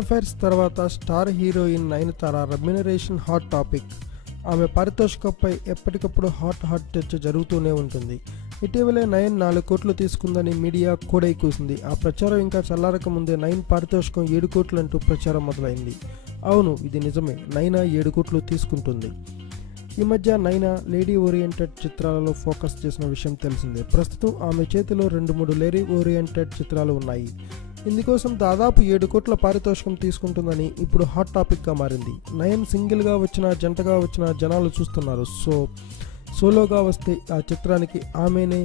Affairs తర్వాత star heroine Nayanthara remuneration hot topic. ఆమె పారితోషికంపై ఎప్పటికప్పుడు హాట్ చర్చ జరుగుతూనే ఉంటుంది. ఇటీవలే నయన్ 4 కోట్లు తీసుకుందని మీడియా కోడై కూసింది. ఆ ప్రచారం ఇంకా చల్లారక ముందే నయన్ పారితోషికం 7 కోట్లు అంటూ ప్రచారం మొదలైంది. అవును, ఇది నిజమే, నయన 7 కోట్లు తీసుకుంటుంది. ఈ మధ్య నయన లేడీ ఓరియంటెడ్ చిత్రాలలో ఫోకస్ చేసిన విషయం తెలిసిందే. ప్రస్తుతం ఆమె చేతిలో 2-3 లేడీ ఓరియంటెడ్ చిత్రాలు ఉన్నాయి. ఇందుకోసం దాదాపు 7 కోట్ల పారితోషికం తీసుకుంటుందని ఇప్పుడు హాట్ టాపిక్గా మారింది. నయన్ సింగిల్గా వచ్చినా జంటగా వచ్చినా జనాలు చూస్తున్నారు. సోలోగా వస్తే ఆ చిత్రానికి ఆమెనే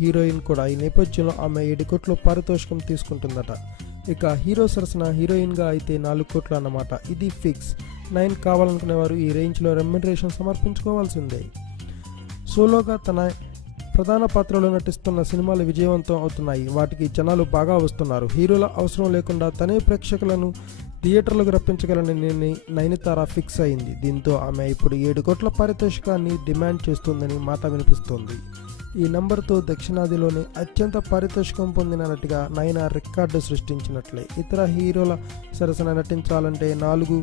హీరోయిన్ కూడా. ఈ నేపథ్యంలో ఆమె 7 కోట్ల పారితోషికం తీసుకుంటుందట. ఇక హీరో సరసన హీరోయిన్గా అయితే 4 కోట్లు అన్నమాట. ఇది ఫిక్స్. నయన్ కావాలనుకునేవారు ఈ రేంజ్లో రెమ్యునరేషన్ సమర్పించుకోవాల్సిందే. సోలోగా తన ప్రధాన పాత్రలో నటిస్తున్న సినిమాలు విజయవంతం అవుతున్నాయి. వాటికి జనాలు బాగా వస్తున్నారు. హీరోల అవసరం లేకుండా తనే ప్రేక్షకులను థియేటర్లకు రప్పించగలని నయనతార ఫిక్స్ అయింది. దీంతో ఆమె ఇప్పుడు 7 కోట్ల పారితోషికాన్ని డిమాండ్ చేస్తుందని మాట వినిపిస్తోంది. ఈ నంబర్తో దక్షిణాదిలోనే అత్యంత పారితోషికం పొందిన నటిగా నయన రికార్డు సృష్టించినట్లే. ఇతర హీరోల సరసన నటించాలంటే 4,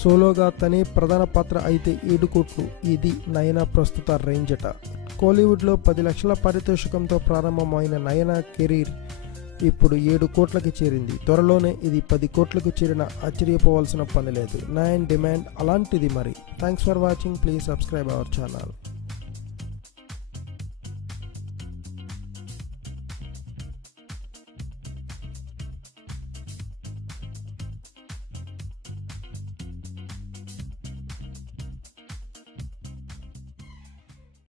సోలోగా తనే ప్రధాన పాత్ర అయితే 7 కోట్లు. ఇది నయన ప్రస్తుత రేంజ్ అట. కోలీవుడ్లో 10 లక్షల పారితోషికంతో ప్రారంభమైన నయన కెరీర్ ఇప్పుడు 7 కోట్లకి చేరింది. త్వరలోనే ఇది 10 కోట్లకు చేరిన ఆశ్చర్యపోవాల్సిన పని లేదు. నయన్ డిమాండ్ అలాంటిది మరి. Thanks for watching. Please subscribe our channel.